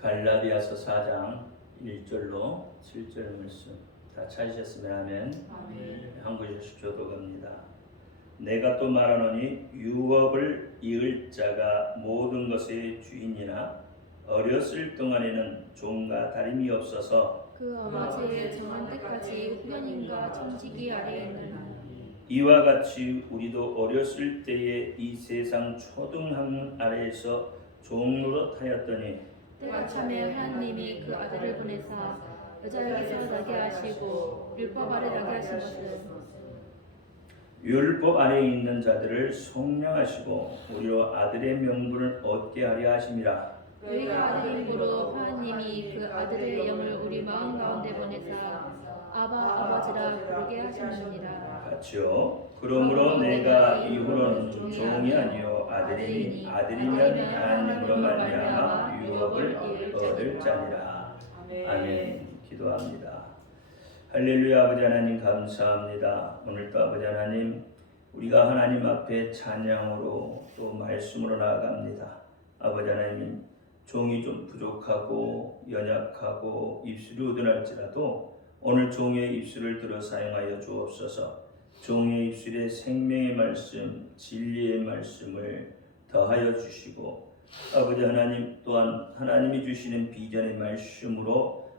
갈라디아서 4장 1절로 7절 말씀 다 찾으셨으면 아멘. 한 구절씩 줘도 갑니다. 내가 또 말하노니 유업을 이을 자가 모든 것의 주인이나 어렸을 동안에는 종과 다름이 없어서 그 아버지의 정한 때까지 후련인과 청지기 아래에 있는 이와 같이 우리도 어렸을 때에 이 세상 초등학문 아래에서 종노릇 하였더니 때가 참에 하나님이 그 아들을 보내사 여자에게서 나게 하시고 율법 아래 나게 하신 것은 율법 안에 있는 자들을 속량하시고 우리로 아들의 명분을 얻게 하려 하심이라. 너희가 아들임으로 하나님이 그 아들의 영을 우리 마음 가운데 보내사 아바 아버지라 부르게 하시느니라. 같이요. 그러므로 내가 이후로는 종이 아니요 아들이니 아들이면 하나님으로 말미암아 유업을 얻을 자니라. 아멘. 기도합니다. 할렐루야. 아버지 하나님 감사합니다. 오늘도 아버지 하나님 우리가 하나님 앞에 찬양으로 또 말씀으로 나아갑니다. 아버지 하나님 종이 좀 부족하고 연약하고 입술이 우둔할지라도 오늘 종의 입술을 들어 사용하여 주옵소서. 종의 입술에 생명의 말씀, 진리의 말씀을 더하여 주시고 아버지 하나님 또한 하나님이 주시는 비전의 말씀으로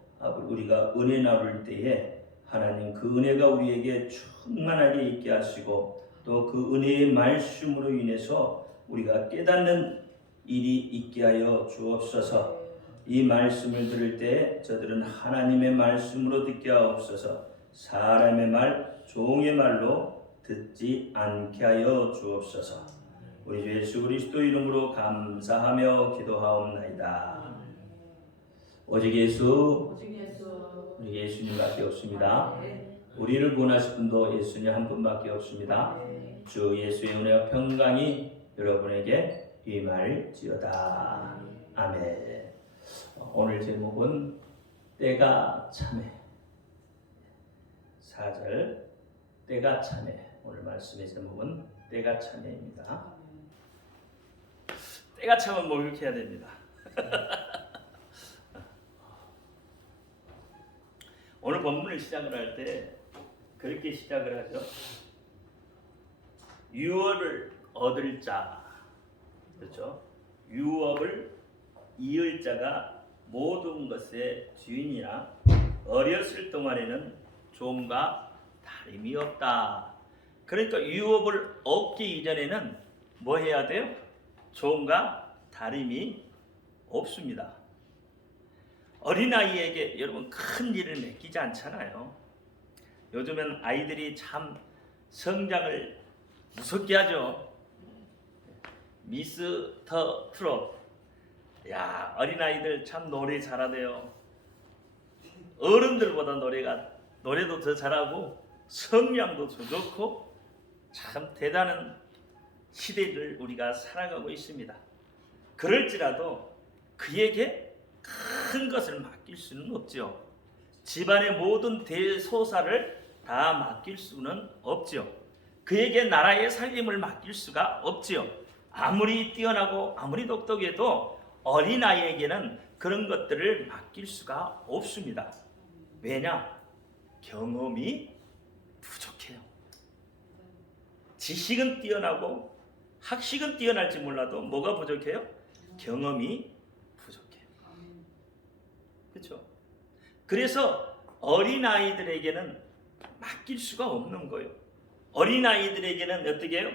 우리가 은혜 나눌 때에 하나님 그 은혜가 우리에게 충만하게 있게 하시고 또 그 은혜의 말씀으로 인해서 우리가 깨닫는 일이 있게 하여 주옵소서. 이 말씀을 들을 때 저들은 하나님의 말씀으로 듣게 하옵소서. 사람의 말, 종의 말로 듣지 않게 하여 주옵소서. 우리 주 예수 그리스도 이름으로 감사하며 기도하옵나이다. 오직 예수, 우리 예수님밖에 없습니다. 우리를 구원하실 분도 예수님 한 분밖에 없습니다. 주 예수의 은혜와 평강이 여러분에게 임할지어다. 아멘. 오늘 제목은 때가 참해. 4절 때가 참해. 오늘 말씀의 제목은 때가 참해입니다. 때가 참은 목욕해야 됩니다. 오늘 본문을 시작을 할 때 그렇게 시작을 하죠. 유업을 얻을 자, 그렇죠? 유업을 이을 자가 모든 것의 주인이라 어렸을 동안에는 종과 다름이 없다. 그러니까 유업을 얻기 이전에는 뭐 해야 돼요? 종과 다름이 없습니다. 어린아이에게 여러분 큰 일을 맡기지 않잖아요. 요즘엔 아이들이 참 성장을 무섭게 하죠. 미스터 트롯. 야, 어린아이들 참 노래 잘하네요. 어른들보다 노래도 더 잘하고 성량도 더 좋고 참 대단한 시대를 우리가 살아가고 있습니다. 그럴지라도 그에게 큰 것을 맡길 수는 없죠. 집안의 모든 대소사를 다 맡길 수는 없죠. 그에게 나라의 살림을 맡길 수가 없지요. 아무리 뛰어나고 아무리 똑똑해도 어린아이에게는 그런 것들을 맡길 수가 없습니다. 왜냐? 경험이 부족해요. 지식은 뛰어나고 학식은 뛰어날지 몰라도 뭐가 부족해요? 경험이 부족해요. 그렇죠? 그래서 어린아이들에게는 맡길 수가 없는 거예요. 어린아이들에게는 어떻게 해요?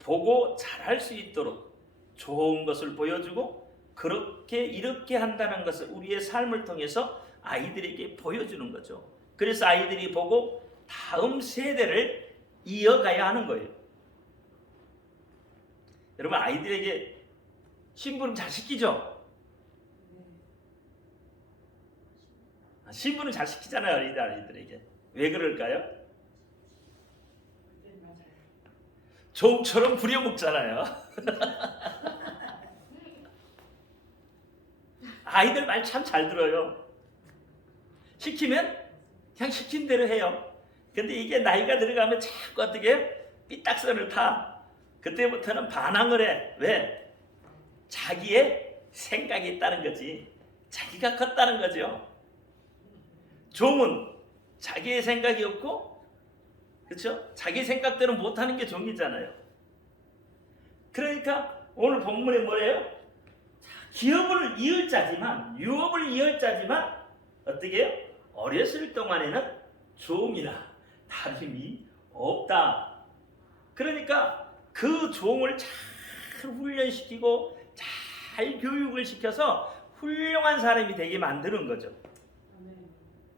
보고 잘할 수 있도록 좋은 것을 보여주고 그렇게 이렇게 한다는 것을 우리의 삶을 통해서 아이들에게 보여주는 거죠. 그래서 아이들이 보고 다음 세대를 이어가야 하는 거예요. 여러분 아이들에게 신부름 잘 시키죠? 신부는 잘 시키잖아요. 아이들에게. 왜 그럴까요? 종처럼 부려먹잖아요. 아이들 말 참 잘 들어요. 시키면 그냥 시킨 대로 해요. 근데 이게 나이가 들어가면 자꾸 어떻게 삐딱선을 타. 그때부터는 반항을 해. 왜? 자기의 생각이 있다는 거지. 자기가 컸다는 거죠. 종은 자기의 생각이 없고, 그렇죠? 자기 생각대로 못하는 게 종이잖아요. 그러니까 오늘 본문에 뭐래요? 기업을 이을 자지만, 유업을 이을 자지만 어떻게 해요? 어렸을 동안에는 종이나 다름이 없다. 그러니까 그 종을 잘 훈련시키고 잘 교육을 시켜서 훌륭한 사람이 되게 만드는 거죠.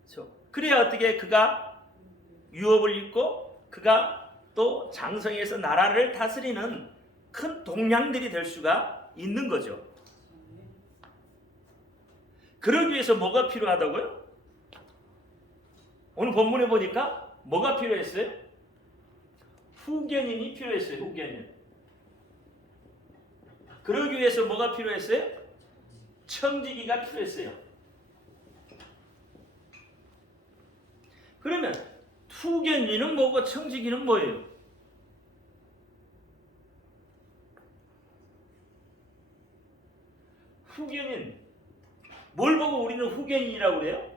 그렇죠? 그래야 어떻게 그가 유업을 입고 그가 또 장성해서 나라를 다스리는 큰 동량들이 될 수가 있는 거죠. 그러기 위해서 뭐가 필요하다고요? 오늘 본문에 보니까 뭐가 필요했어요? 후견인이 필요했어요. 후견인. 그러기 위해서 뭐가 필요했어요? 청지기가 필요했어요. 그러면 후견인은 뭐고 청지기는 뭐예요? 후견인. 뭘 보고 우리는 후견인이라고 그래요?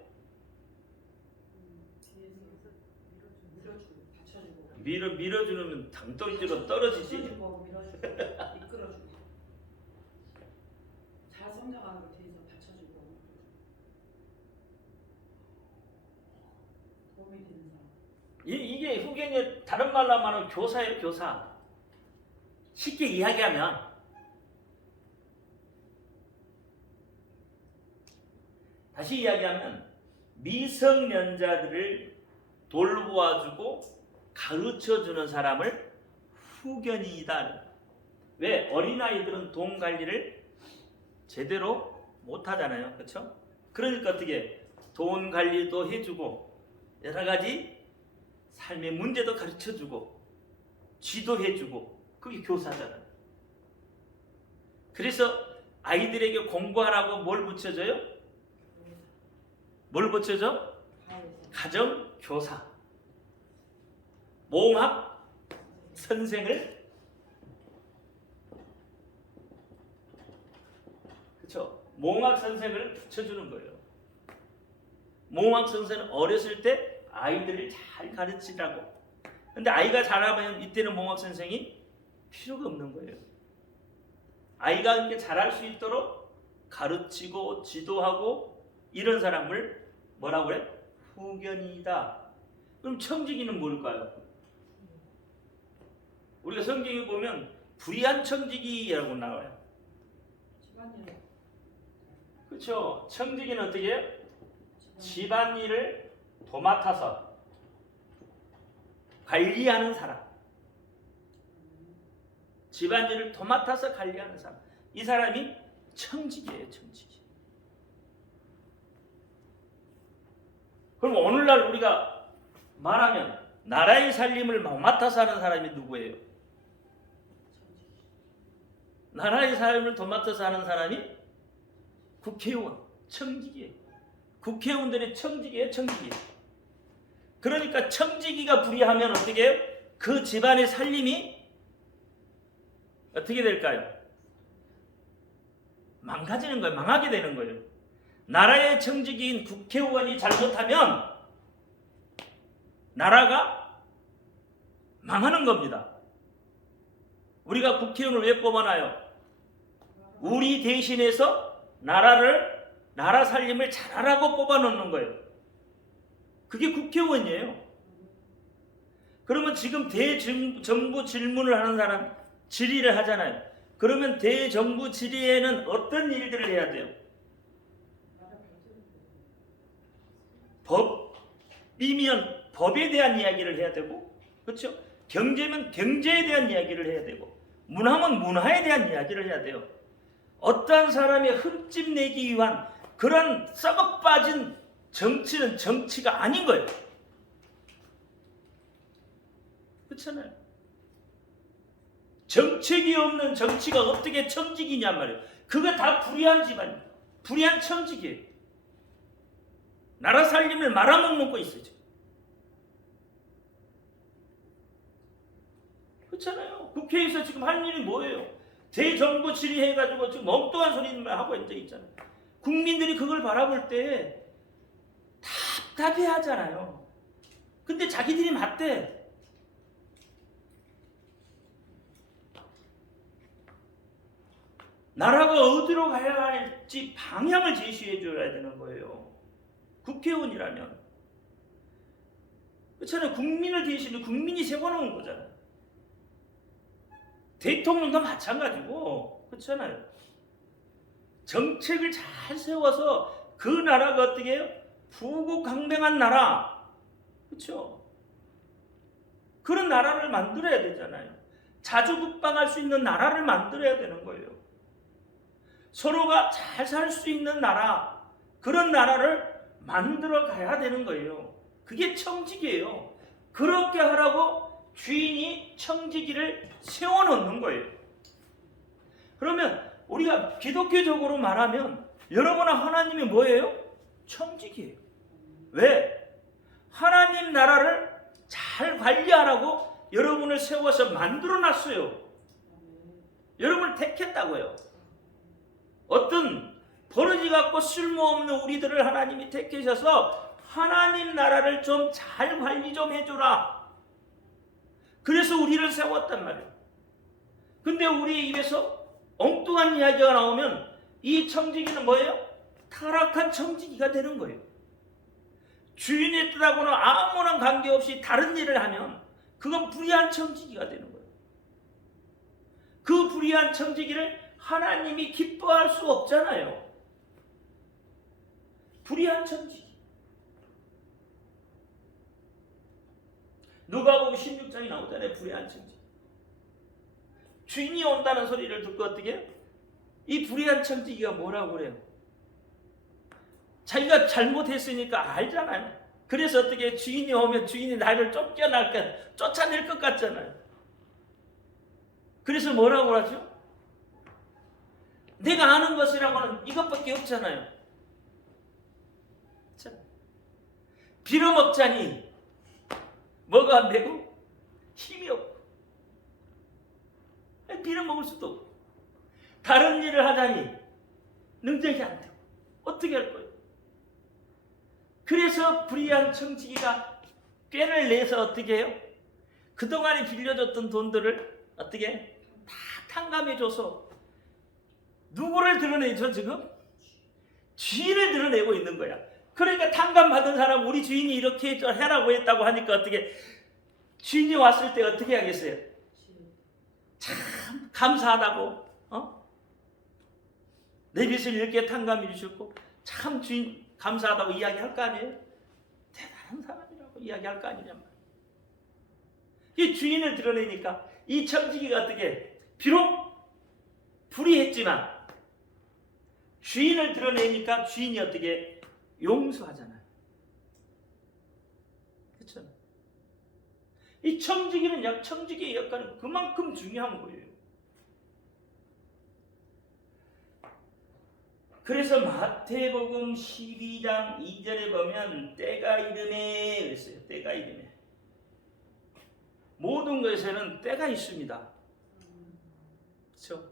밀어주면 당떨어지로 떨어지지. 이끌어주고 잘 성장하는 걸 뒤에서 받쳐주고 도움이 되는 사람. 이게 후견인, 다른 말로 하면 교사예요. 교사. 쉽게 이야기하면 다시 이야기하면 미성년자들을 돌보아주고 가르쳐주는 사람을 후견인이다. 왜? 어린아이들은 돈 관리를 제대로 못하잖아요. 그렇죠? 그러니까 어떻게 돈 관리도 해주고 여러 가지 삶의 문제도 가르쳐주고 지도해주고, 그게 교사잖아요. 그래서 아이들에게 공부하라고 뭘 붙여줘요? 뭘 붙여줘? 가정교사, 몽학 선생을, 그렇죠? 몽학 선생을 붙여주는 거예요. 몽학 선생은 어렸을 때 아이들을 잘 가르치라고. 근데 아이가 자라면 이때는 몽학 선생이 필요가 없는 거예요. 아이가 이렇게 잘할 수 있도록 가르치고 지도하고 이런 사람을 뭐라고 그래? 후견이다. 그럼 청지기는 뭘까요? 우리가 성경에 보면 불의한 청지기라고 나와요. 집안일. 그렇죠? 청지기는 어떻게 해요? 집안일을 도맡아서 관리하는 사람. 집안일을 도맡아서 관리하는 사람. 이 사람이 청지기예요. 청지기. 그럼 오늘날 우리가 말하면 나라의 살림을 맡아서 하는 사람이 누구예요? 나라의 삶을 도맡아서 하는 사람이 국회의원, 청지기예요. 국회의원들의 청지기예요. 청지기. 그러니까 청지기가 불의하면 어떻게 해요? 그 집안의 살림이 어떻게 될까요? 망가지는 거예요. 망하게 되는 거예요. 나라의 청지기인 국회의원이 잘못하면 나라가 망하는 겁니다. 우리가 국회의원을 왜 뽑아놔요? 우리 대신해서 나라 살림을 잘하라고 뽑아놓는 거예요. 그게 국회의원이에요. 그러면 지금 대정부 질문을 하는 사람, 질의를 하잖아요. 그러면 대정부 질의에는 어떤 일들을 해야 돼요? 법이면 법에 대한 이야기를 해야 되고, 그렇죠? 경제면 경제에 대한 이야기를 해야 되고, 문화면 문화에 대한 이야기를 해야 돼요. 어떠한 사람의 흠집 내기 위한 그런 썩어 빠진 정치는 정치가 아닌 거예요. 그렇잖아요. 정책이 없는 정치가 어떻게 청직이냔 말이에요. 그거 다 불의한 집안이에요. 불의한 청직이에요. 나라 살림을 말아먹는 거 있어요. 그렇잖아요. 국회에서 지금 할 일이 뭐예요? 대정부 질의해가지고 지금 엉뚱한 소리만 하고 앉아 있잖아요. 국민들이 그걸 바라볼 때 답답해 하잖아요. 근데 자기들이 맞대. 나라가 어디로 가야 할지 방향을 제시해 줘야 되는 거예요. 국회의원이라면. 그렇잖아요. 국민을 대신해 국민이 세워놓은 거잖아요. 대통령도 마찬가지고, 그렇잖아요. 정책을 잘 세워서 그 나라가 어떻게 해요? 부국강맹한 나라, 그렇죠? 그런 나라를 만들어야 되잖아요. 자주국방할 수 있는 나라를 만들어야 되는 거예요. 서로가 잘 살 수 있는 나라, 그런 나라를 만들어 가야 되는 거예요. 그게 청지기예요. 그렇게 하라고 주인이 청지기를 세워놓는 거예요. 그러면 우리가 기독교적으로 말하면 여러분 하나님이 뭐예요? 청지기예요. 왜? 하나님 나라를 잘 관리하라고 여러분을 세워서 만들어놨어요. 여러분을 택했다고요. 어떤 버러지 같고 쓸모없는 우리들을 하나님이 택하셔서 하나님 나라를 좀 잘 관리 좀 해줘라. 그래서 우리를 세웠단 말이에요. 근데 우리 입에서 엉뚱한 이야기가 나오면 이 청지기는 뭐예요? 타락한 청지기가 되는 거예요. 주인의 뜻하고는 아무런 관계없이 다른 일을 하면 그건 불의한 청지기가 되는 거예요. 그 불의한 청지기를 하나님이 기뻐할 수 없잖아요. 불의한 청지기. 누가복음 16장이 나오잖아요. 불의한 청지기. 주인이 온다는 소리를 듣고 어떻게 해요? 이 불의한 청지기가 뭐라고 그래요? 자기가 잘못했으니까 알잖아요. 그래서 어떻게 주인이 오면 주인이 나를 쫓아낼 것 같잖아요. 그래서 뭐라고 하죠? 내가 아는 것이라고는 이것밖에 없잖아요. 자, 빌어먹자니 뭐가 안 되고 힘이 없고 빌어먹을 수도 없고 다른 일을 하자니 능력이 안 되고 어떻게 할 거예요? 그래서 불의한 청지기가 꾀를 내서 어떻게 해요? 그동안에 빌려줬던 돈들을 어떻게 해? 다 탕감해줘서 누구를 드러내죠 지금? 주인을 드러내고 있는 거야. 그러니까 탕감받은 사람 우리 주인이 이렇게 해라고 했다고 하니까 어떻게 주인이 왔을 때 어떻게 하겠어요? 참 감사하다고 내 빚을 이렇게 탕감해 주셨고 참 주인 감사하다고 이야기할 거 아니에요? 대단한 사람이라고 이야기할 거 아니냔 말이에요. 이 주인을 드러내니까 이 청지기가 어떻게 비록 불의했지만 주인을 드러내니까 주인이 어떻게 용서하잖아요. 그렇죠? 이 청지기의 역할은 그만큼 중요한 거예요. 그래서 마태복음 12장 2절에 보면 때가 이름에 그랬어요. 때가 이름에. 모든 것에는 때가 있습니다. 그렇죠?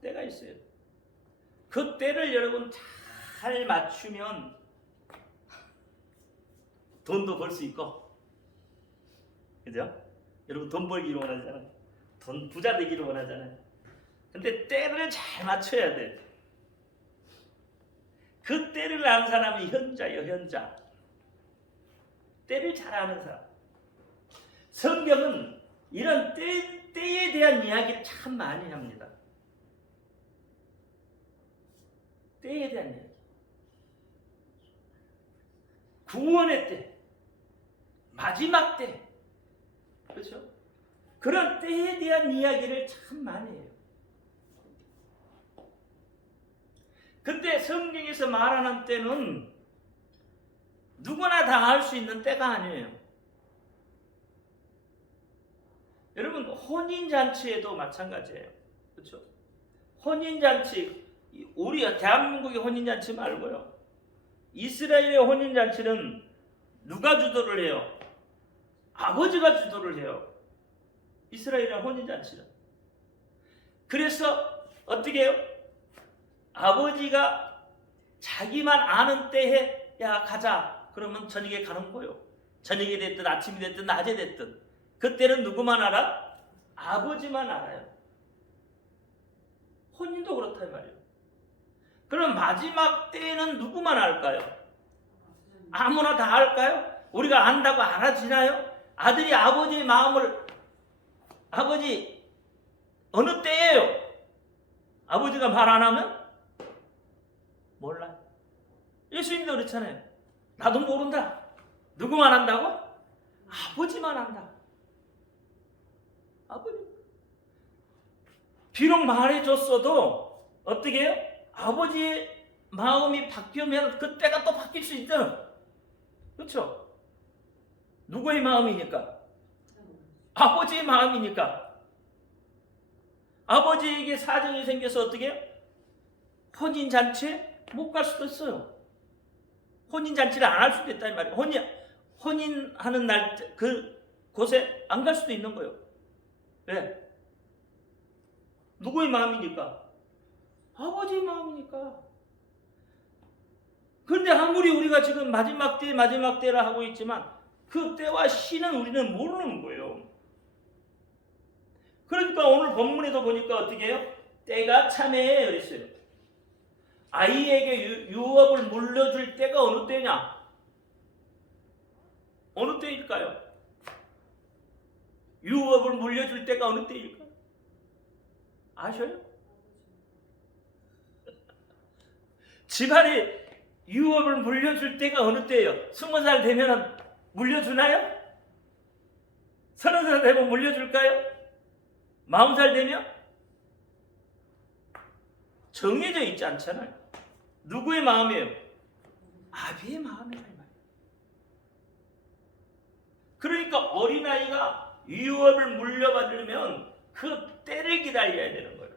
때가 있어요. 그 때를 여러분 잘 맞추면 돈도 벌 수 있고, 그죠? 여러분 돈 벌기를 원하잖아요. 돈 부자 되기를 원하잖아요. 근데 때를 잘 맞춰야 돼. 그 때를 아는 사람이 현자예요, 현자. 때를 잘 아는 사람. 성경은 이런 때에 대한 이야기를 참 많이 합니다. 때에 대한 이야기. 구원의 때, 마지막 때, 그렇죠? 그런 때에 대한 이야기를 참 많이 해요. 근데 성경에서 말하는 때는 누구나 다 알 수 있는 때가 아니에요. 여러분 혼인잔치에도 마찬가지예요. 그렇죠? 혼인잔치, 우리 대한민국의 혼인잔치 말고요. 이스라엘의 혼인잔치는 누가 주도를 해요? 아버지가 주도를 해요. 이스라엘의 혼인잔치는. 그래서 어떻게 해요? 아버지가 자기만 아는 때에 야 가자 그러면 저녁에 가는 거예요. 저녁이 됐든 아침이 됐든 낮에 됐든 그때는 누구만 알아? 아버지만 알아요. 혼인도 그렇단 말이에요. 그럼 마지막 때에는 누구만 알까요? 아무나 다 알까요? 우리가 안다고 알아지나요? 아들이 아버지의 마음을 아버지 어느 때예요? 아버지가 말 안 하면 몰라요. 예수님도 그렇잖아요. 나도 모른다. 누구만 안다고? 아버지만 안다. 아버지. 비록 말해줬어도 어떻게 해요? 아버지의 마음이 바뀌면 그때가 또 바뀔 수 있죠. 그렇죠? 누구의 마음이니까? 아버지의 마음이니까. 아버지에게 사정이 생겨서 어떻게 해요? 혼인잔치에 못 갈 수도 있어요. 혼인잔치를 안 할 수도 있다는 말이에요. 혼인하는 날 그 곳에 안 갈 수도 있는 거예요. 왜? 누구의 마음이니까? 아버지의 마음이니까. 그런데 아무리 우리가 지금 마지막 때라 하고 있지만 그 때와 시는 우리는 모르는 거예요. 그러니까 오늘 본문에도 보니까 어떻게 해요? 때가 참해 그랬어요. 아이에게 유업을 물려줄 때가 어느 때냐? 어느 때일까요? 유업을 물려줄 때가 어느 때일까요? 아셔요? 집안에 유업을 물려줄 때가 어느 때예요? 20살 되면 물려주나요? 30살 되면 물려줄까요? 40살 되면? 정해져 있지 않잖아요. 누구의 마음이에요? 아비의 마음이란 말이에요. 그러니까 어린아이가 유업을 물려받으려면 그 때를 기다려야 되는 거예요.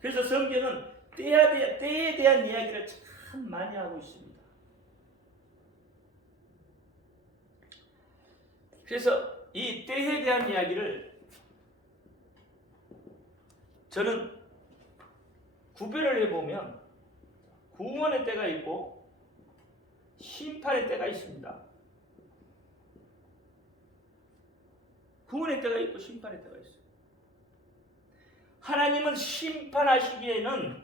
그래서 성경은 때에 대한 이야기를 참 많이 하고 있습니다. 그래서 이 때에 대한 이야기를 저는 구별을 해보면 구원의 때가 있고 심판의 때가 있습니다. 구원의 때가 있고 심판의 때가 있어요. 하나님은 심판하시기에는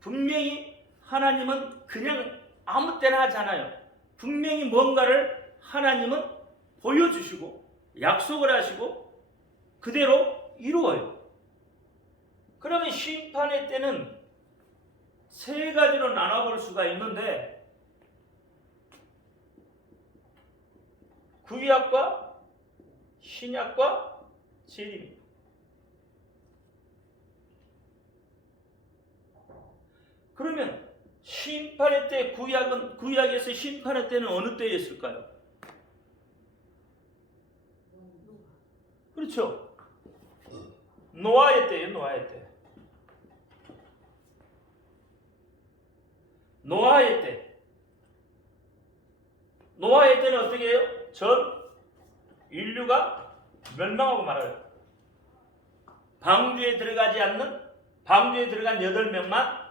분명히 하나님은 그냥 아무 때나 하지 않아요. 분명히 뭔가를 하나님은 보여주시고 약속을 하시고 그대로 이루어요. 그러면 심판의 때는 세 가지로 나눠볼 수가 있는데 구약과 신약과 재림입니다. 그러면 심판의 때 구약에서 심판의 때는 어느 때였을까요? 그렇죠. 노아의 때예요. 노아의 때. 노아의 때. 노아의 때는 어떻게 해요? 전 인류가 멸망하고 말아요. 방주에 들어가지 않는 방주에 들어간 8명만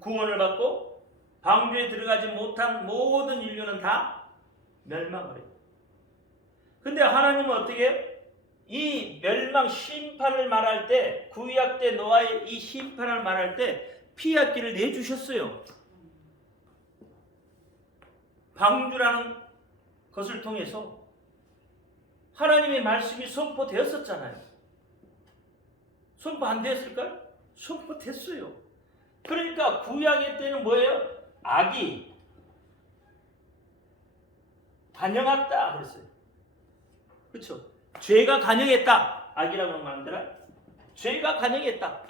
구원을 받고 방주에 들어가지 못한 모든 인류는 다 멸망을 해요. 근데 하나님은 어떻게 해요? 이 멸망 심판을 말할 때 구약 때 노아의 이 심판을 말할 때 피약기를 내주셨어요. 방주라는 것을 통해서 하나님의 말씀이 선포되었었잖아요. 선포 안 됐을까요? 선포됐어요. 그러니까 구약의 때는 뭐예요? 악이 관영했다 그랬어요. 그렇죠? 죄가 관영했다. 악이라고 하는 말들은 죄가 관영했다.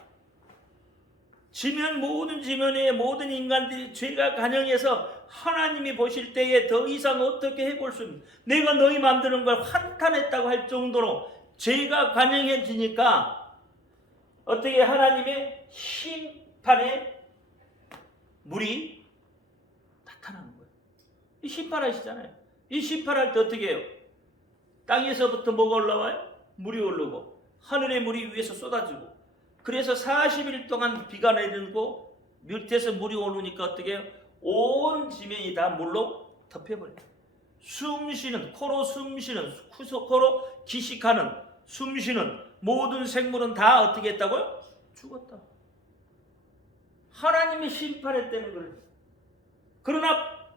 모든 지면의 모든 인간들이 죄가 관영해서 하나님이 보실 때에 더 이상 어떻게 해볼 수 없는 내가 너희 만드는 걸 한탄했다고 할 정도로 죄가 관영해지니까 어떻게 하나님의 심판의 물이 나타나는 거예요. 이 심판하시잖아요. 이 심판할 때 어떻게 해요? 땅에서부터 뭐가 올라와요? 물이 오르고 하늘의 물이 위에서 쏟아지고 그래서 40일 동안 비가 내리고 밑에서 물이 오르니까 어떻게 해요? 온 지면이 다 물로 덮여버려요. 숨쉬는, 코로 숨쉬는, 코로 기식하는, 숨쉬는 모든 생물은 다 어떻게 했다고요? 죽었다. 하나님이 심판했다는 거예요. 그러나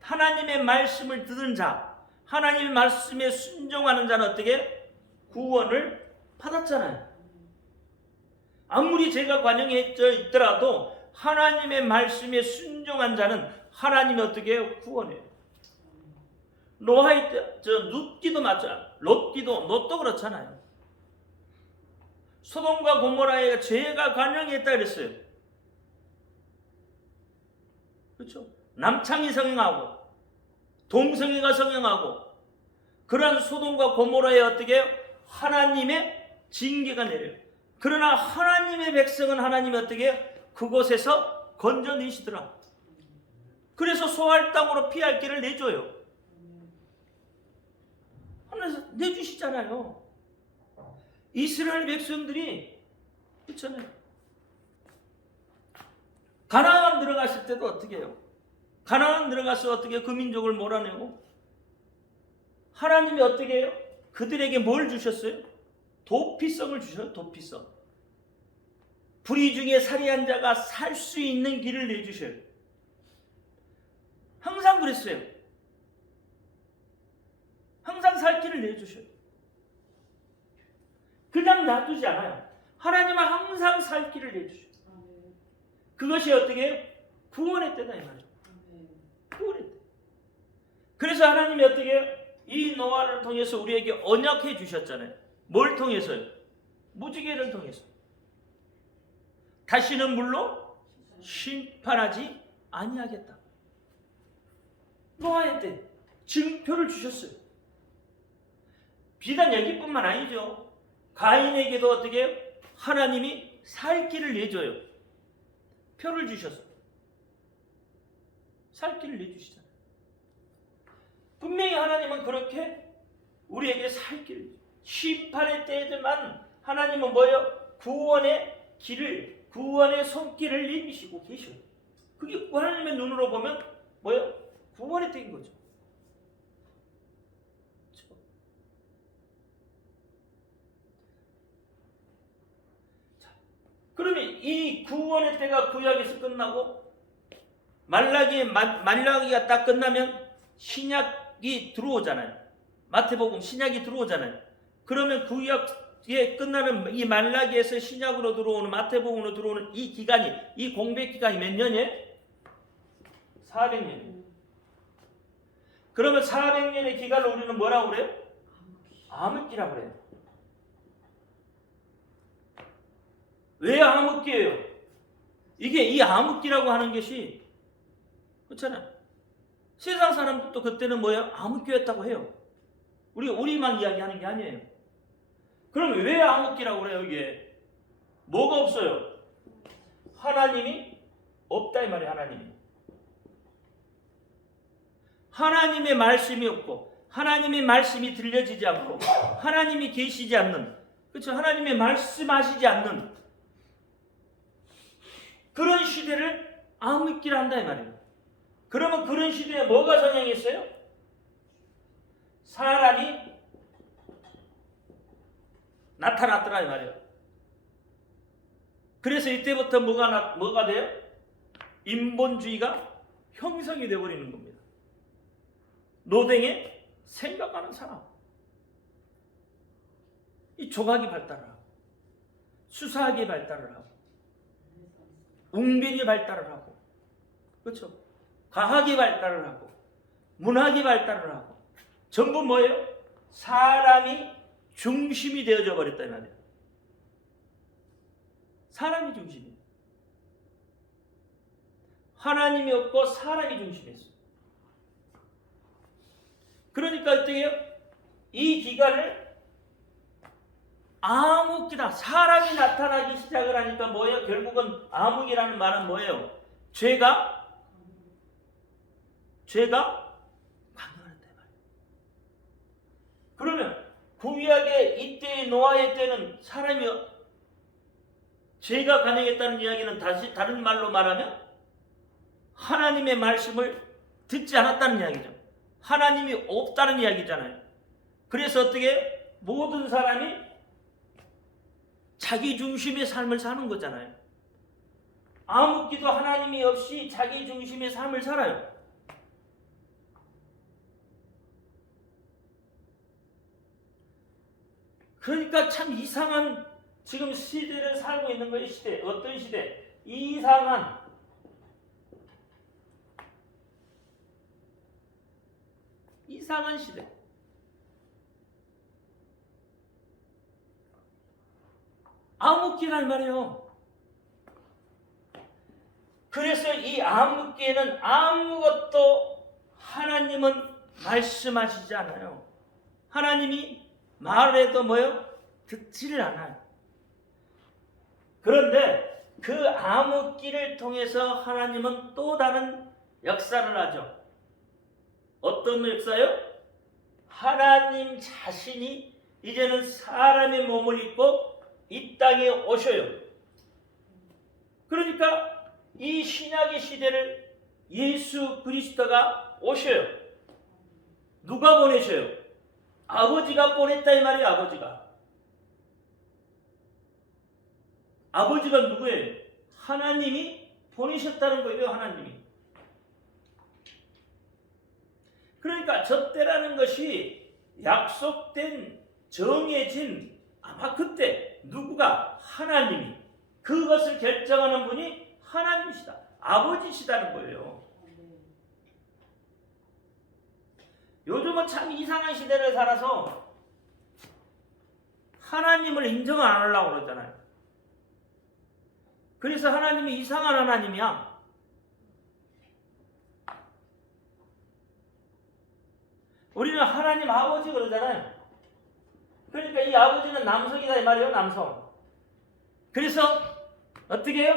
하나님의 말씀을 듣는 자, 하나님의 말씀에 순종하는 자는 어떻게 구원을 받았잖아요. 아무리 죄가 관영해 있더라도 하나님의 말씀에 순종한 자는 하나님이 어떻게 해요? 구원해요. 노아의 룻기도 맞잖아요. 롯도 그렇잖아요. 소돔과 고모라에 죄가 관영했다 그랬어요. 그렇죠? 남창이 성행하고 동성애가 성행하고 그러한 소돔과 고모라에 어떻게 해요? 하나님의 징계가 내려요. 그러나 하나님의 백성은 하나님이 어떻게 해요? 그곳에서 건져내시더라. 그래서 소할 땅으로 피할 길을 내줘요. 하나님께서 내주시잖아요. 이스라엘 백성들이 그렇잖아요. 가나안 들어갔을 때도 어떻게 해요? 가나안 들어가서 어떻게 그 민족을 몰아내고 하나님이 어떻게 해요? 그들에게 뭘 주셨어요? 도피성을 주셔요. 도피성. 불의 중에 살이한 자가 살 수 있는 길을 내주셔요. 항상 그랬어요. 항상 살 길을 내주셔요. 그냥 놔두지 않아요. 하나님은 항상 살 길을 내주셔요. 그것이 어떻게 해요? 구원의 때다 이 말이에요. 구원의 때. 그래서 하나님이 어떻게 해요? 이 노아를 통해서 우리에게 언약해 주셨잖아요. 뭘 통해서요? 무지개를 통해서. 다시는 물로 심판하지 아니하겠다. 노아의 때 증표를 주셨어요. 비단 여기뿐만 아니죠. 가인에게도 어떻게 해요? 하나님이 살 길을 내줘요. 표를 주셔서 살 길을 내주시잖아요. 분명히 하나님은 그렇게 우리에게 살 길을, 심판의 때에만 하나님은 뭐예요? 구원의 길을, 구원의 손길을 내미시고 계셔요. 그게 하나님의 눈으로 보면 뭐예요? 구원의 때인 거죠. 그렇죠? 자, 그러면 이 구원의 때가 구약에서 끝나고 말라기가 딱 끝나면 신약이 들어오잖아요. 마태복음 신약이 들어오잖아요. 그러면 구약에 끝나면 이 말라기에서 신약으로 들어오는 마태복음으로 들어오는 이 기간이, 이 공백 기간이 몇 년이에요? 400년이에요. 그러면 400년의 기간을 우리는 뭐라고 그래요? 암흑기라고 그래요. 왜 암흑기예요? 이게 이 암흑기라고 하는 것이 그렇잖아요. 세상 사람들도 그때는 뭐예요? 암흑기였다고 해요. 우리만 이야기하는 게 아니에요. 그럼 왜 암흑기라고 그래요? 이게 뭐가 없어요? 하나님이 없다 이 말이에요. 하나님의 말씀이 없고 하나님의 말씀이 들려지지 않고 하나님이 계시지 않는, 그렇죠? 하나님의 말씀하시지 않는 그런 시대를 암흑기라 한다 이 말이에요. 그러면 그런 시대에 뭐가 성행했어요? 사람이 나타났더라 이 말이에요. 그래서 이때부터 뭐가 돼요? 인본주의가 형성이 되어버리는 겁니다. 노댕에 생각하는 사람, 이 조각이 발달을 하고 수사학이 발달을 하고 웅변이 발달을 하고, 그렇죠? 과학이 발달을 하고 문학이 발달을 하고 전부 뭐예요? 사람이 중심이 되어져 버렸다 이 말이에요. 사람이 중심이에요. 하나님이 없고 사람이 중심이었어요. 그러니까 어떻게 해요? 이 기간을 암흑기다. 사람이 나타나기 시작을 하니까 뭐예요? 결국은 암흑이라는 말은 뭐예요? 죄가 관영한다 말이에요. 그러면 구약의 이때의 노아의 때는 사람이 죄가 간행했다는 이야기는 다른 말로 말하면 하나님의 말씀을 듣지 않았다는 이야기죠. 하나님이 없다는 이야기잖아요. 그래서 어떻게 모든 사람이 자기 중심의 삶을 사는 거잖아요. 아무기도 하나님이 없이 자기 중심의 삶을 살아요. 그러니까 참 이상한 지금 시대를 살고 있는 거예요. 시대. 어떤 시대? 이상한 시대. 암흑기란 말이에요. 그래서 이 암흑기에는 아무것도 하나님은 말씀하시지 않아요. 하나님이 말해도 뭐요? 듣지를 않아요. 그런데 그 암흑기를 통해서 하나님은 또 다른 역사를 하죠. 어떤 역사요? 하나님 자신이 이제는 사람의 몸을 입고 이 땅에 오셔요. 그러니까 이 신약의 시대를 예수 그리스도가 오셔요. 누가 보내셔요? 아버지가 보냈다 이 말이에요. 아버지가 누구예요? 하나님이 보내셨다는 거예요. 하나님이. 그러니까 젖대라는 것이 약속된 정해진 아마 그때 누구가 하나님이 그것을 결정하는 분이 하나님이시다. 아버지시다는 거예요. 요즘은 참 이상한 시대를 살아서 하나님을 인정 안 하려고 그러잖아요. 그래서 하나님이 이상한 하나님이야. 우리는 하나님 아버지 그러잖아요. 그러니까 이 아버지는 남성이다 이 말이에요. 남성. 그래서 어떻게 해요?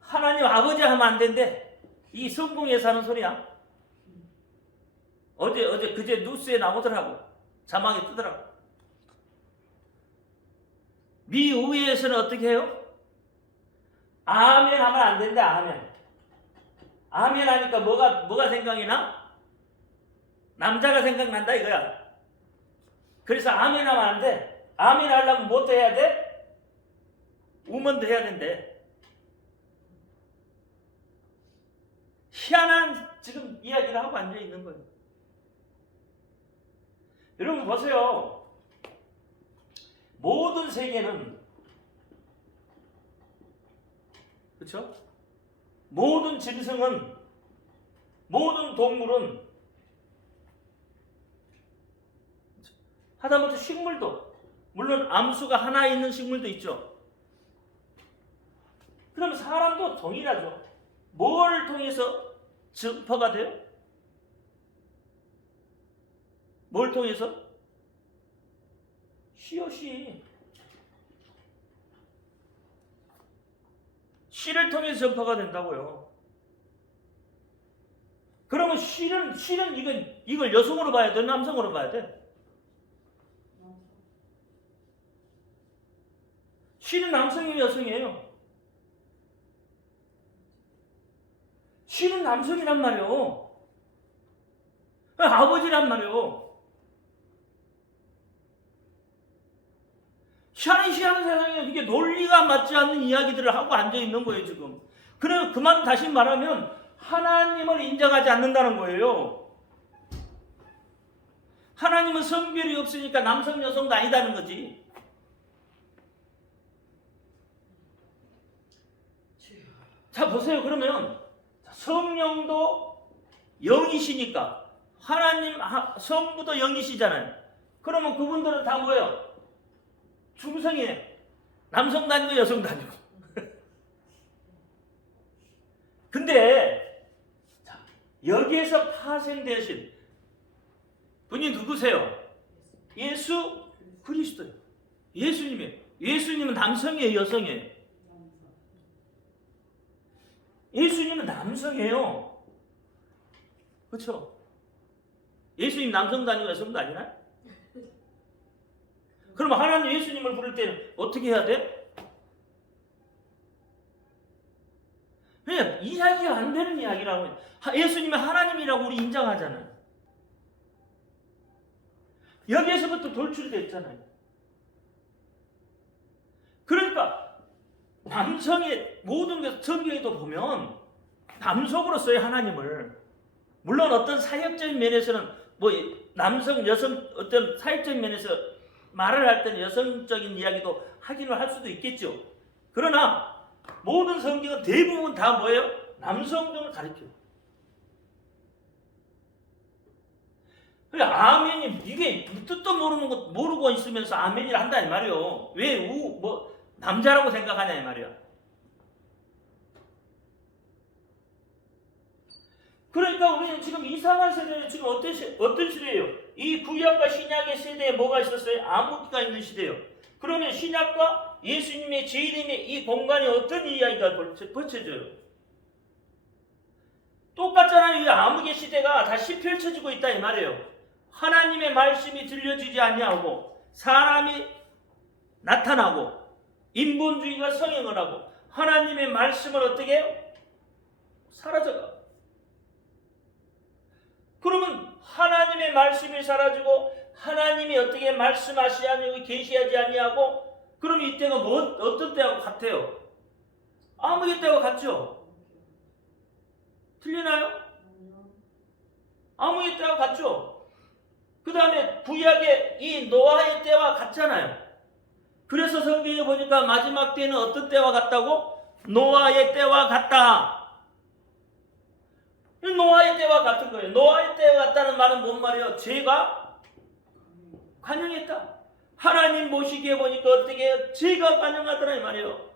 하나님 아버지 하면 안 된대. 이 성공에서 하는 소리야. 그제 뉴스에 나오더라고. 자막에 뜨더라고. 미 의회에서는 어떻게 해요? 아멘 하면 안 된다. 아멘 하니까 뭐가 생각이 나? 남자가 생각난다 이거야. 그래서 아멘 하면 안 돼. 아멘 하려면 뭐 해야 돼? 우먼도 해야 된대. 희한한 지금 이야기를 하고 앉아 있는 거예요. 여러분 보세요. 모든 세계는 그렇죠? 모든 짐승은 모든 동물은 하다못해 식물도 물론 암수가 하나 있는 식물도 있죠. 그럼 사람도 동일하죠. 뭘 통해서 전파가 돼요? 뭘 통해서? 씨앗이. 씨를 통해서 전파가 된다고요. 그러면 씨는 이걸 여성으로 봐야 돼? 남성으로 봐야 돼? 씨는 남성이에요, 여성이에요? 씨는 남성이란 말이에요. 아버지란 말이에요. 희한한 세상에 이게 논리가 맞지 않는 이야기들을 하고 앉아 있는 거예요, 지금. 그래서 그 말 다시 말하면 하나님을 인정하지 않는다는 거예요. 하나님은 성별이 없으니까 남성, 여성도 아니다는 거지. 자, 보세요. 그러면 성령도 영이시니까 하나님 성부도 영이시잖아요. 그러면 그분들은 다 뭐예요? 중성이에요. 남성도 아니고 여성도 아니고. 근데 여기에서 파생되신 분이 누구세요? 예수 그리스도예요. 예수님이에요. 예수님은 남성이에요, 여성이에요? 예수님은 남성이에요. 그렇죠? 예수님 남성도 아니고 여성도 아니나요? 그럼 하나님 예수님을 부를 때는 어떻게 해야 돼? 이야기가 안 되는 이야기라고 해요. 예수님이 하나님이라고 우리 인정하잖아요. 여기에서부터 돌출이 됐잖아요. 그러니까 남성의 모든 것 성경에도 보면 남성으로 써요, 하나님을. 물론 어떤 사역적인 면에서는 뭐 남성, 여성 어떤 사역적인 면에서 말을 할 때는 여성적인 이야기도 하기는 할 수도 있겠죠. 그러나 모든 성경은 대부분 다 뭐예요? 남성을 가르쳐요. 그러니까 아멘이 이게 뜻도 모르고 있으면서 아멘이라 한다 이 말이요. 왜 남자라고 생각하냐 이 말이야. 그러니까 우리는 지금 이상한 세대는 지금 어떤 시대예요? 이 구약과 신약의 세대에 뭐가 있었어요? 암흑기가 있는 시대예요. 그러면 신약과 예수님의 재림의 이 공간에 어떤 이야기가 벌쳐져요? 똑같잖아요. 이 암흑의 시대가 다시 펼쳐지고 있다 이 말이에요. 하나님의 말씀이 들려지지 않냐고 사람이 나타나고 인본주의가 성행을 하고 하나님의 말씀을 어떻게 해요? 사라져가. 그러면 하나님의 말씀이 사라지고 하나님이 어떻게 말씀하시지 아니하고 계시하지 아니하고 그럼 이때가 어떤 때하고 같아요? 암흑의 때와 같죠? 틀리나요? 암흑의 때와 같죠? 그 다음에 구약의 이 노아의 때와 같잖아요. 그래서 성경에 보니까 마지막 때는 어떤 때와 같다고? 노아의 때와 같다. 노아의 때와 같은 거예요. 노아의 때와 같다는 말은 뭔 말이에요? 죄가 관영했다. 하나님 보시기에 보니까 어떻게 해요? 죄가 관영하더라 이 말이에요.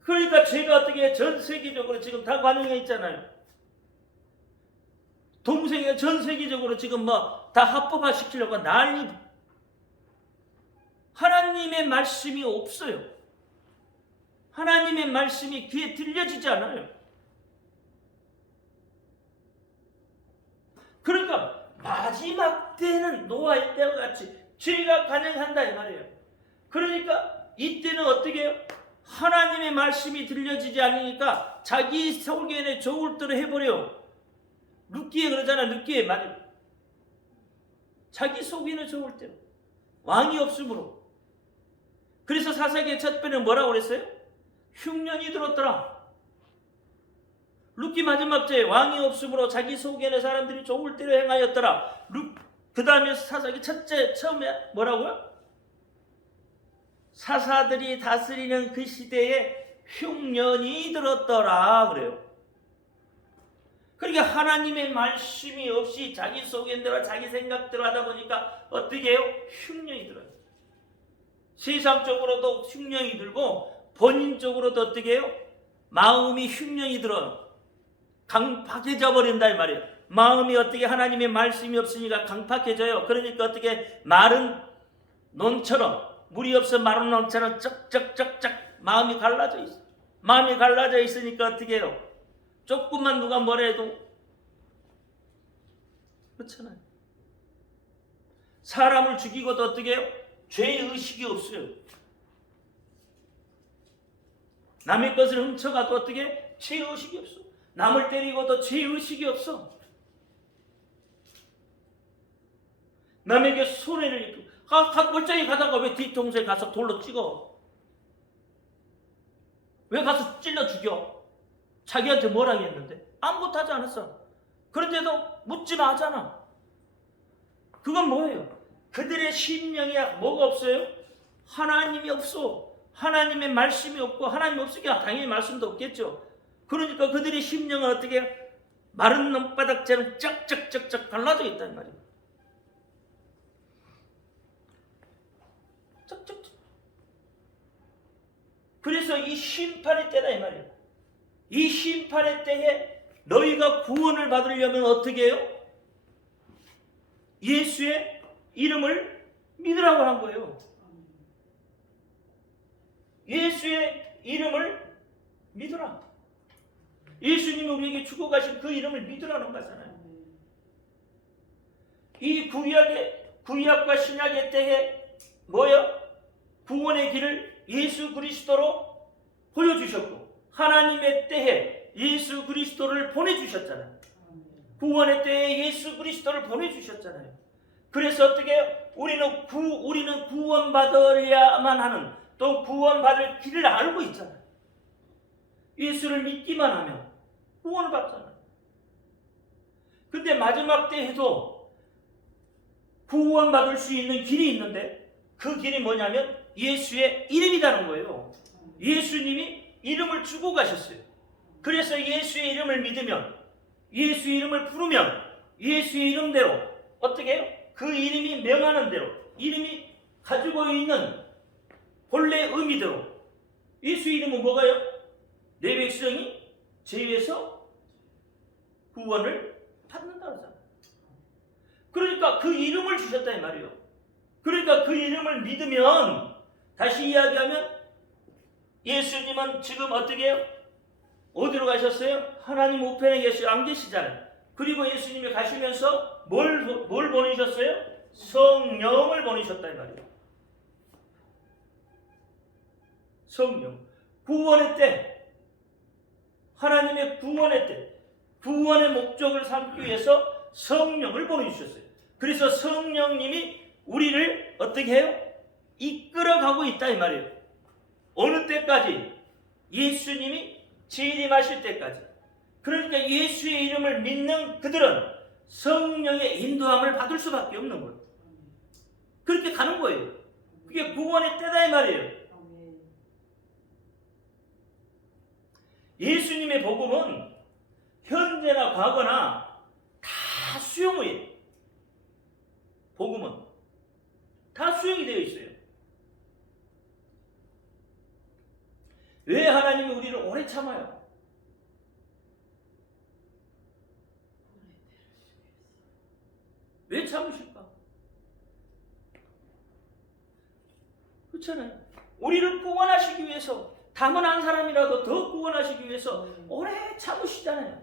그러니까 죄가 어떻게 전 세계적으로 지금 다 관영해 있잖아요. 동생이 전 세계적으로 지금 다 합법화 시키려고 난리. 하나님의 말씀이 없어요. 하나님의 말씀이 귀에 들려지지 않아요. 그러니까 마지막 때는 노아의 때와 같이 죄가 관영한다 이 말이에요. 그러니까 이때는 어떻게 해요? 하나님의 말씀이 들려지지 않으니까 자기 속에는 좋을 대로 해버려요. 룻기에 그러잖아. 룻기에 말이에요. 자기 속에는 좋을 대로. 왕이 없으므로. 그래서 사사기의 첫 배는 뭐라고 그랬어요? 흉년이 들었더라. 룻기 마지막 절에 왕이 없으므로 자기 속에는 사람들이 좋을 대로 행하였더라. 그 다음에 사사기 첫째 처음에 뭐라고요? 사사들이 다스리는 그 시대에 흉년이 들었더라 그래요. 그러니까 하나님의 말씀이 없이 자기 속에대로 자기 생각대로 하다 보니까 어떻게 해요? 흉년이 들어요. 세상적으로도 흉년이 들고 본인적으로도 어떻게 해요? 마음이 흉년이 들어요. 강팍해져 버린다 이 말이에요. 마음이 어떻게 하나님의 말씀이 없으니까 강팍해져요. 그러니까 어떻게 마른 논처럼 물이 없어 마른 논처럼 쩍쩍쩍쩍 마음이 갈라져 있어. 마음이 갈라져 있으니까 어떻게 해요? 조금만 누가 뭐라 해도 그렇잖아요. 사람을 죽이고도 어떻게 해요? 죄의식이 없어요. 남의 것을 훔쳐가도 어떻게 해? 죄의식이 없어. 남을 때리고도 죄의식이 없어. 남에게 손해를 입고 멀쩡히 가다가 왜 뒤통수에 가서 돌로 찍어? 왜 가서 찔러 죽여? 자기한테 뭘 하겠는데? 아무것도 하지 않았어. 그런데도 묻지 마 하잖아. 그건 뭐예요? 그들의 심령이 뭐가 없어요? 하나님이 없어. 하나님의 말씀이 없고 하나님이 없으니까 당연히 말씀도 없겠죠. 그러니까 그들의 심령은 어떻게 해요? 마른 논바닥처럼 쩍쩍쩍쩍 갈라져 있단 말이에요. 쩍쩍쩍. 그래서 이 심판의 때다 이 말이에요. 이 심판의 때에 너희가 구원을 받으려면 어떻게 해요? 예수의 이름을 믿으라고 한 거예요. 예수의 이름을 믿으라. 예수님이 우리에게 주고 가신 그 이름을 믿으라는 거잖아요. 이 구약과 신약의 때에 뭐요? 구원의 길을 예수 그리스도로 보여주셨고 하나님의 때에 예수 그리스도를 보내주셨잖아요. 구원의 때에 예수 그리스도를 보내주셨잖아요. 그래서 어떻게 해요? 우리는 구원받아야만 하는, 또 구원받을 길을 알고 있잖아요. 예수를 믿기만 하면 구원을 받잖아요. 근데 마지막 때에도 구원받을 수 있는 길이 있는데, 그 길이 뭐냐면 예수의 이름이라는 거예요. 예수님이 이름을 주고 가셨어요. 그래서 예수의 이름을 믿으면, 예수의 이름을 부르면 예수의 이름대로 어떻게 해요? 그 이름이 명하는 대로, 이름이 가지고 있는 본래 의미대로, 예수의 이름은 뭐가요? 내 백성이 죄에서 구원을 받는다 그러잖아요. 그러니까 그 이름을 주셨다 이 말이에요. 그러니까 그 이름을 믿으면, 다시 이야기하면 예수님은 지금 어떻게 해요? 어디로 가셨어요? 하나님 우편에 안 계시잖아요. 그리고 예수님이 가시면서 뭘 보내셨어요? 성령을 보내셨다 이 말이에요. 성령. 구원의 때, 하나님의 구원의 때, 구원의 목적을 삼기 위해서 성령을 보내주셨어요. 그래서 성령님이 우리를 어떻게 해요? 이끌어가고 있다 이 말이에요. 어느 때까지? 예수님이 재림하실 때까지. 그러니까 예수의 이름을 믿는 그들은 성령의 인도함을 받을 수밖에 없는 거예요. 그렇게 가는 거예요. 그게 구원의 때다 이 말이에요. 예수님의 복음은 현재나 과거나 다 수용이에요. 복음은 다 수용이 되어 있어요. 왜 하나님이 우리를 오래 참아요? 왜 참으실까? 그렇잖아요. 우리를 구원하시기 위해서, 담은 한 사람이라도 더 구원하시기 위해서 오래 참으시잖아요.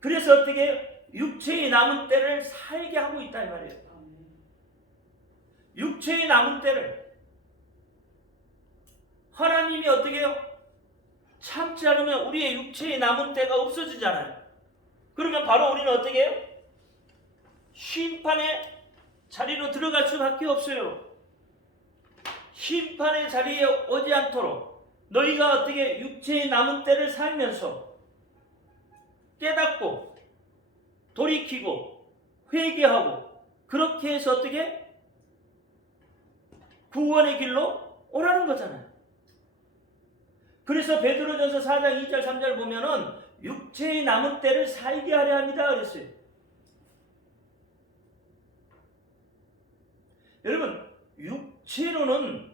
그래서 어떻게 육체의 남은 때를 살게 하고 있다 이 말이에요. 육체의 남은 때를 하나님이 어떻게 해요? 참지 않으면 우리의 육체의 남은 때가 없어지잖아요. 그러면 바로 우리는 어떻게 해요? 심판의 자리로 들어갈 수밖에 없어요. 심판의 자리에 오지 않도록 너희가 어떻게 육체의 남은 때를 살면서 깨닫고 돌이키고 회개하고, 그렇게 해서 어떻게 구원의 길로 오라는 거잖아요. 그래서 베드로전서 4장 2절 3절 보면은 육체의 남은 때를 살게 하려 합니다 그랬어요. 여러분, 육체로는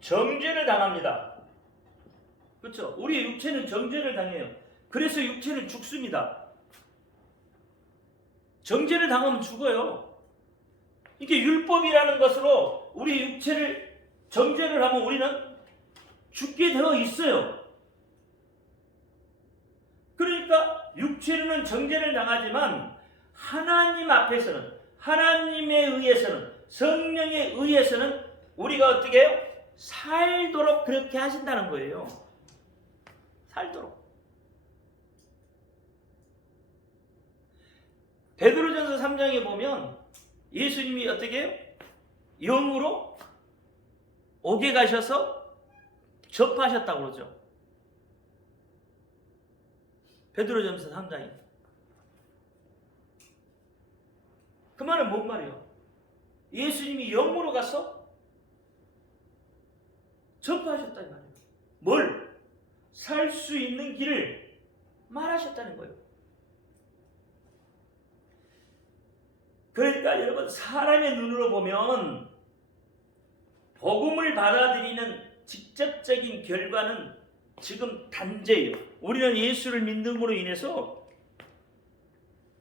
정죄를 당합니다. 그렇죠? 우리 육체는 정죄를 당해요. 그래서 육체는 죽습니다. 정죄를 당하면 죽어요. 이게 율법이라는 것으로 우리 육체를 정죄를 하면 우리는 죽게 되어 있어요. 그러니까 육체로는 정죄를 당하지만 하나님 앞에서는, 하나님에 의해서는, 성령에 의해서는 우리가 어떻게 해요? 살도록 그렇게 하신다는 거예요. 살도록. 베드로전서 3장에 보면 예수님이 어떻게 해요? 영으로 옥에 가셔서 접하셨다고 그러죠. 베드로전서 3장에. 그 말은 뭔 말이에요? 예수님이 영으로 가서 접하셨다 이 말이에요. 뭘? 살 수 있는 길을 말하셨다는 거예요. 그러니까 여러분, 사람의 눈으로 보면 복음을 받아들이는 직접적인 결과는 지금 단죄예요. 우리는 예수를 믿음으로 인해서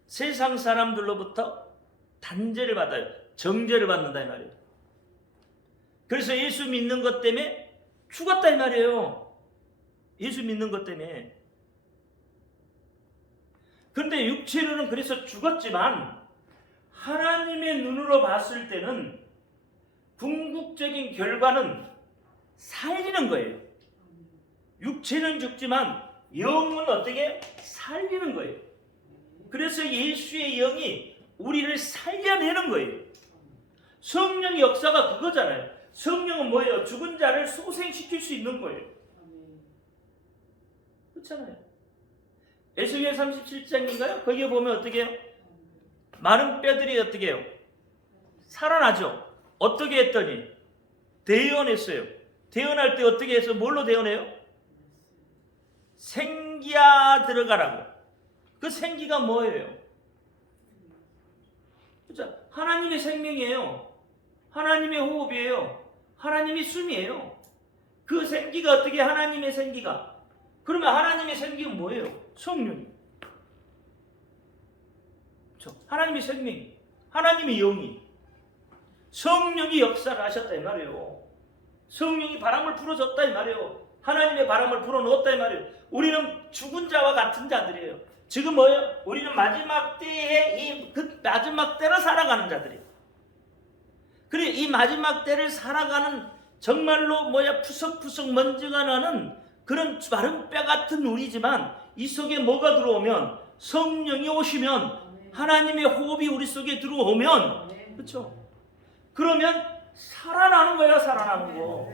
세상 사람들로부터 단죄를 받아요. 정죄를 받는다 이 말이에요. 그래서 예수 믿는 것 때문에 죽었다 이 말이에요. 예수 믿는 것 때문에. 그런데 육체로는 그래서 죽었지만 하나님의 눈으로 봤을 때는 궁극적인 결과는 살리는 거예요. 육체는 죽지만 영은 어떻게 살리는 거예요. 그래서 예수의 영이 우리를 살려내는 거예요. 성령의 역사가 그거잖아요. 성령은 뭐예요? 죽은 자를 소생시킬 수 있는 거예요. 그렇잖아요. 에스겔 37장인가요? 거기에 보면 어떻게 해요? 마른 뼈들이 어떻게 해요? 살아나죠. 어떻게 했더니 대언했어요. 대언할 때 어떻게 해서 뭘로 대언해요? 생기야 들어가라고. 그 생기가 뭐예요? 그렇죠? 하나님의 생명이에요. 하나님의 호흡이에요. 하나님의 숨이에요. 그 생기가 어떻게 하나님의 생기가? 그러면 하나님의 생기는 뭐예요? 성령이. 그렇죠? 하나님의 생명이, 하나님의 영이, 성령이 역사를 하셨다 이 말이에요. 성령이 바람을 불어줬다 이 말이에요. 하나님의 바람을 불어넣었다 이 말이에요. 우리는 죽은 자와 같은 자들이에요. 지금 뭐예요? 우리는 마지막 때에 그 마지막 때를 살아가는 자들이에요. 그래 이 마지막 때를 살아가는 정말로 푸석푸석 먼지가 나는 그런 마른 뼈 같은 우리지만 이 속에 뭐가 들어오면 성령이 오시면 하나님의 호흡이 우리 속에 들어오면 그렇죠? 그러면 살아나는 거야. 살아나는 거.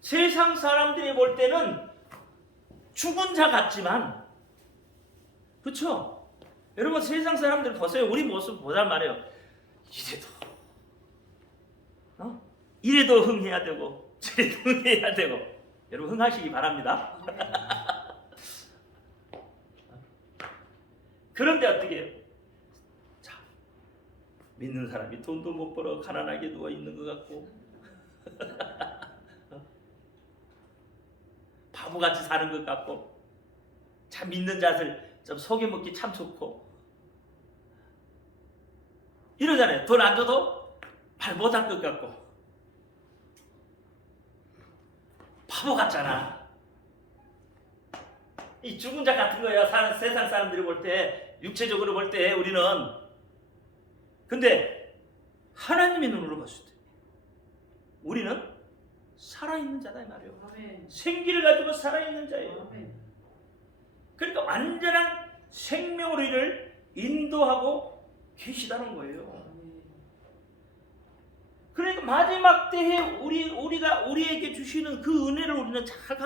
세상 사람들이 볼 때는 죽은 자 같지만 그렇죠? 여러분 세상 사람들 보세요. 우리 모습 보단 말이에요. 이래도 흥해야 되고 저래도 흥해야 되고 여러분 흥하시기 바랍니다. 그런데 어떻게 해요? 자, 믿는 사람이 돈도 못 벌어 가난하게 누워있는 것 같고 바보같이 사는 것 같고 참 믿는 자들 좀 속여먹기 참 좋고 이러잖아요. 돈 안 줘도 말 못할 것 같고 바보 같잖아. 이 죽은 자 같은 거야. 세상 사람들이 볼 때, 육체적으로 볼 때 우리는. 근데 하나님의 눈으로 봤을 때 우리는 살아있는 자다 이 말이에요. 아멘. 생기를 가지고 살아있는 자예요. 아멘. 그러니까 완전한 생명으로 우리를 인도하고 계시다는 거예요. 그러니까 마지막 때에 우리가 우리에게 주시는 그 은혜를 우리는 잘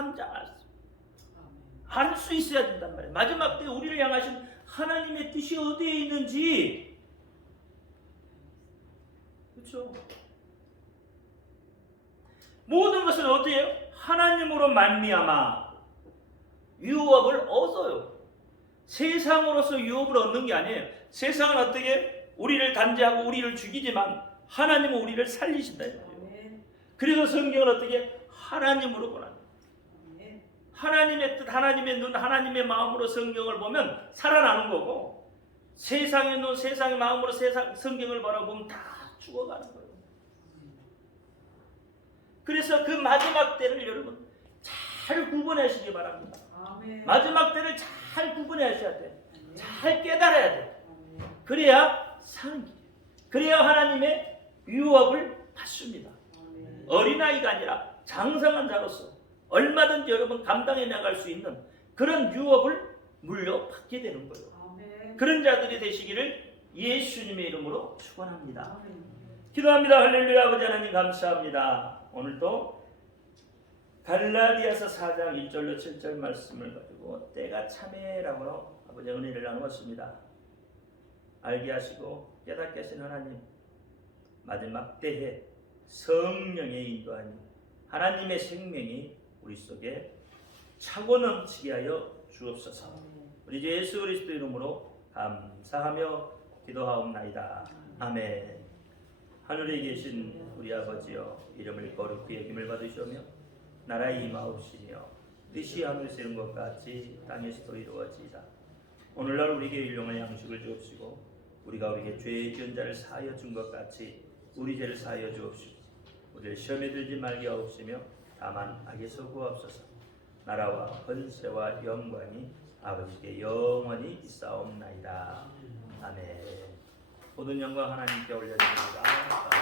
알 수 있어야 된단 말이에요. 마지막 때에 우리를 향하신 하나님의 뜻이 어디에 있는지. 그렇죠? 모든 것은 어디에요? 하나님으로 말미암아 유업을 얻어요. 세상으로서 유업을 얻는 게 아니에요. 세상은 어떻게 우리를 단죄하고 우리를 죽이지만 하나님은 우리를 살리신다. 그래서 성경은 어떻게 하나님으로 보라. 하나님의 뜻, 하나님의 눈, 하나님의 마음으로 성경을 보면 살아나는 거고 세상의 눈, 세상의 마음으로 성경을 바라보면 다 죽어가는 거예요. 그래서 그 마지막 때를 여러분 잘 구분하시기 바랍니다. 아멘. 마지막 때를 잘 구분하셔야 돼. 잘 깨달아야 돼. 그래야 사는 길이에요. 그래야 하나님의 유업을 받습니다. 어린아이가 아니라 장성한 자로서 얼마든지 여러분 감당해 나갈 수 있는 그런 유업을 물려받게 되는 거예요. 아멘. 그런 자들이 되시기를 예수님의 이름으로 축원합니다. 아멘. 기도합니다. 할렐루야. 아버지 하나님 감사합니다. 오늘도 갈라디아서 4장 1절로 7절 말씀을 가지고 때가 참해라고 아버지 은혜를 나누었습니다. 알게 하시고 깨닫게 하신 하나님, 마지막 때에 성령의 인도하니 하나님의 생명이 우리 속에 차고 넘치게 하여 주옵소서. 우리 주 예수 그리스도 이름으로 감사하며 기도하옵나이다. 아멘. 하늘에 계신 우리 아버지여, 이름을 거룩히 여김을 받으시오며 나라의 임하옵시며 뜻이 하늘에서 이룬 것 같이 땅에서도 이루어지이다. 오늘날 우리에게 일용할 양식을 주옵시고 우리가 우리에게 죄 지은 자를 사하여 준 것 같이 우리 죄를 사하여 주옵시고 우리를 시험에 들지 말게 하옵시며 다만 악에서 구하옵소서. 나라와 권세와 영광이 아버지께 영원히 있사옵나이다. 아멘. 모든 영광 하나님께 올려드립니다.